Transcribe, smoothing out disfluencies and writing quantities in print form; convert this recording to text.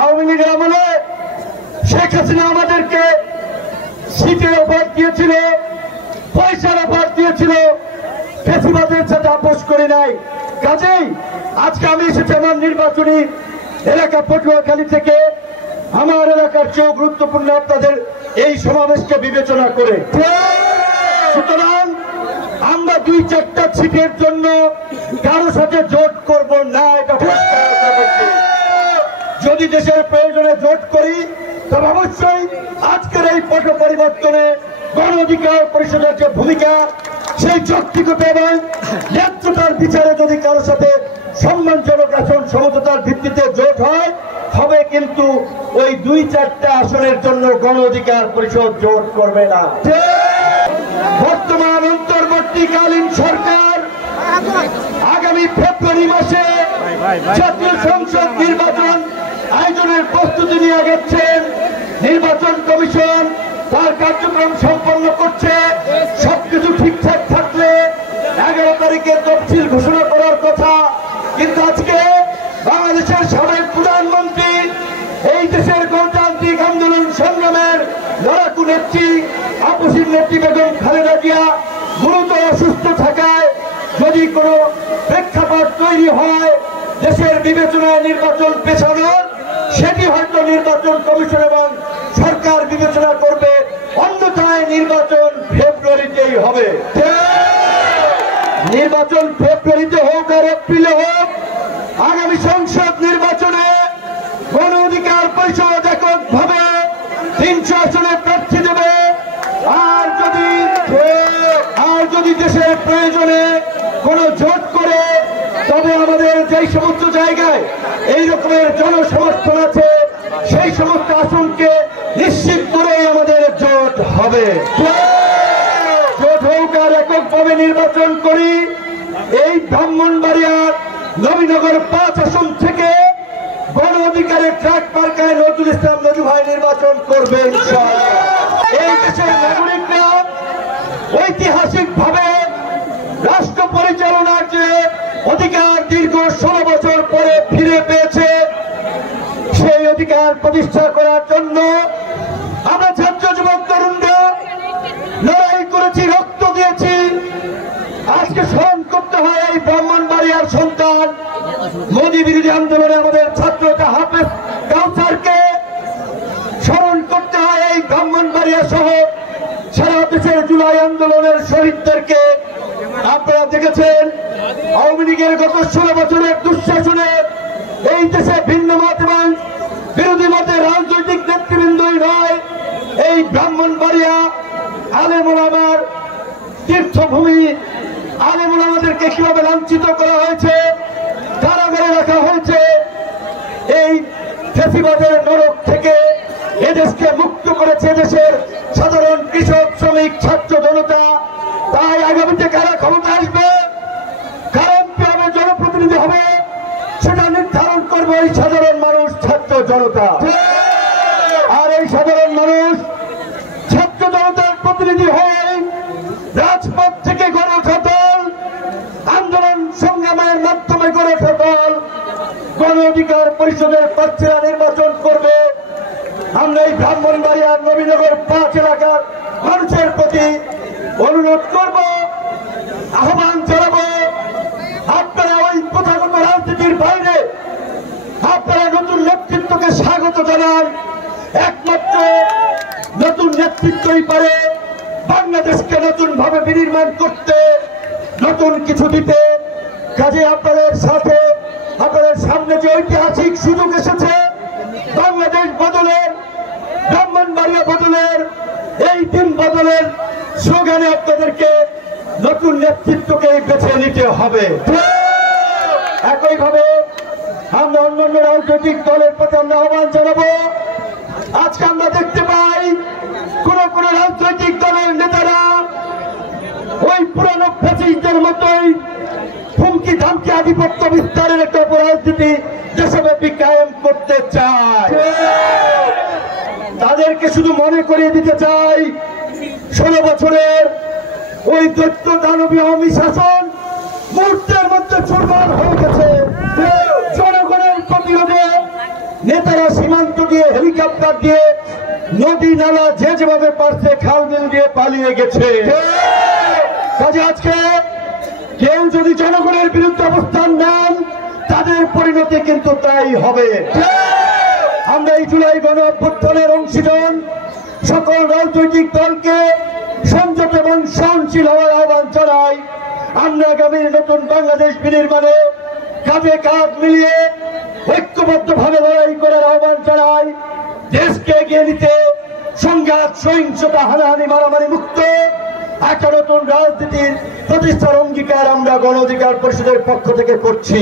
আওয়ামী লীগের আমলে শেখ হাসিনা আমাদেরকে সিটের অফার দিয়েছিল, পয়সার অফার দিয়েছিল, ফেসিবাদের সাথে আপোষ করে নাই। কাজেই আজকে আমি এসেছি আমার নির্বাচনী এলাকা পটুয়াখালী থেকে। আমার এলাকার চেয়েও গুরুত্বপূর্ণ আপনাদের এই সমাবেশকে বিবেচনা করে। সুতরাং আমরা 2-4টা সিটের জন্য কারো সাথে জোট করব না, এটা যদি দেশের প্রয়োজনে জোট করি তবে অবশ্যই আজকের এই পট পরিবর্তনে গণ অধিকার পরিষদের যে ভূমিকা, সেই যৌক্তিকতা এবং ন্যায্যতার বিচারে যদি কারোর সাথে সম্মানজনক আসন সমঝোতার ভিত্তিতে জোট হয় হবে, কিন্তু ওই 2-4টা আসনের জন্য গণ অধিকার পরিষদ জোট করবে না। বর্তমান অন্তর্বর্তীকালীন সরকার আগামী ফেব্রুয়ারি মাসে জাতীয় সংসদ নির্বাচন আয়োজনের প্রস্তুতি নিয়ে যাচ্ছেন। নির্বাচন কমিশন তার কার্যক্রম সম্পন্ন করছে। সবকিছু ঠিকঠাক থাকলে 11 তারিখে তফসিল ঘোষণা করার কথা, কিন্তু আজকে বাংলাদেশের সাবেক প্রধানমন্ত্রী, এই দেশের গণতান্ত্রিক আন্দোলন সংগ্রামের লড়াকু নেত্রী আপসীর নেত্রী বেগম খালেদা জিয়া গুরুতর অসুস্থ থাকায় যদি কোনো প্রেক্ষাপট তৈরি হয় দেশের বিবেচনায় নির্বাচন পেছানোর, সেটি হয়তো নির্বাচন কমিশন এবং সরকার বিবেচনা করবে, অন্যথায় নির্বাচন ফেব্রুয়ারিতেই হবে। নির্বাচন ফেব্রুয়ারিতে হোক আর এপ্রিলে হোক, আগামী সংসদ নির্বাচনে গণ অধিকার পরিষদ এককভাবে 300 আসনে প্রার্থী দেবে। আর যদি দেশের প্রয়োজনে কোনো জোট করে, তবে আমাদের যেই সমস্ত জায়গায় এই রকমের জনসমর্থন আছে সেই সমস্ত আসনকে নিশ্চিত করে আমাদের জোট হবে। জোট হোক আর এককভাবে নির্বাচন করি। এই ব্রাহ্মণবাড়িয়ার নবীনগর 5 আসন থেকে গণ অধিকারের ট্রাক মার্কায় নজরুল ইসলাম নজু ভাই নির্বাচন করবেন। এই দেশের নাগরিকরা ঐতিহাসিক ভাবে রাষ্ট্র পরিচালনার যে অধিকার দীর্ঘ 16 বছর পরে ফিরে পেয়েছে, সেই অধিকার প্রতিষ্ঠা করার জন্য আমরা ছাত্র যুবক তরুণরা লড়াই করেছি, রক্ত দিয়েছি। আজকে স্মরণ করতে হয় এই ব্রাহ্মণবাড়িয়ার সন্তান, মোদী বিরোধী আন্দোলনে আমাদের ছাত্রটা হাফেজ কাউসারকে, স্মরণ করতে হয় এই ব্রাহ্মণবাড়িয়া সহ সারা দেশের জুলাই আন্দোলনের শহীদদেরকে। আপনারা দেখেছেন আওয়ামী লীগের গত 16 বছরের দুঃশাসনে এই দেশে ভিন্ন মত এবং বিরোধী মতের রাজনৈতিক নেতৃবৃন্দই নয়, এই ব্রাহ্মণবাড়িয়া আলেম ওলামার তীর্থভূমি, আলেম ওলামাদেরকে কিভাবে লাঞ্ছিত করা হয়েছে, কারাগারে রাখা হয়েছে। এই ফেসিবাদের নরক থেকে এদেশকে মুক্ত করেছে দেশের সাধারণ কৃষক, শ্রমিক, ছাত্র জনতা। তাই আগামীতে কারা ক্ষমতা আসবে, কারা এমপি হবে, জনপ্রতিনিধি হবে, সেটা নির্ধারণ করবে এই সাধারণ মানুষ, ছাত্র জনতা। আর এই সাধারণ মানুষ ছাত্র জনতার প্রতিনিধি হয়ে রাজপথ থেকে গড়ে ওঠা দল, আন্দোলন সংগ্রামের মাধ্যমে গড়ে ওঠা দল গণ অধিকার পরিষদের প্রার্থীরা নির্বাচন করবে। আমরা এই ব্রাহ্মণবাড়িয়ার নবীনগর 5 এলাকার মানুষের প্রতি অনুরোধ করব, আহ্বান জানাবো, আপনারা ওই প্রথাগত রাজনীতির বাইরে আপনারা নতুন নেতৃত্বকে স্বাগত জানান। একমাত্র নতুন নেতৃত্বই পারে বাংলাদেশকে নতুন ভাবে বিনির্মাণ করতে, নতুন কিছু দিতে। কাজে আপনাদের সাথে, আপনাদের সামনে যে ঐতিহাসিক সুযোগ এসেছে বাংলাদেশ বদলের, ব্রাহ্মণবাড়িয়া বদলের, এই দিন বদলের স্লোগানে আপনাদেরকে নতুন নেতৃত্বকে বেছে নিতে হবে। একইভাবে আমরা অন্যান্য রাজনৈতিক দলের প্রতি আমরা আহ্বান জানাবো। আজকে আমরা দেখতে পাই কোন রাজনৈতিক দলের নেতারা ওই পুরানো ফ্যাসিস্টদের মতোই হুমকি ধামকি আধিপত্য বিস্তারের একটা রাজনীতি দেশব্যাপী কায়েম করতে চায়। তাদেরকে শুধু মনে করিয়ে দিতে চাই 16 বছরের ওই দৈত্য দানবীয় আওয়ামী শাসন মুহূর্তের মধ্যে চুরমার হয়ে গেছে। জনগণের প্রতিরোধে তারা সীমান্ত দিয়ে হেলিকপ্টার দিয়ে নদী নালা যে যেভাবে পারছে খাল বিল দিয়ে পালিয়ে গেছে। কাজে আজকে কেউ যদি জনগণের বিরুদ্ধে অবস্থান নেন তাদের পরিণতি কিন্তু তাই হবে। আমরা এই জুলাই গণ অভ্যুত্থানের অংশীদার সকল রাজনৈতিক দলকে সংযত এবং সহনশীল হওয়ার আহ্বান জানাই। আমরা আগামী নতুন বাংলাদেশ বিনির্মাণে কাঁধে কাঁধ মিলিয়ে ঐক্যবদ্ধভাবে লড়াই করার আহ্বান জানাই। দেশকে এগিয়ে নিতে সংঘাত সহিংসতা হানাহানি মারামারি মুক্ত একটা নতুন রাজনীতির প্রতিষ্ঠার অঙ্গীকার আমরা গণ অধিকার পরিষদের পক্ষ থেকে করছি।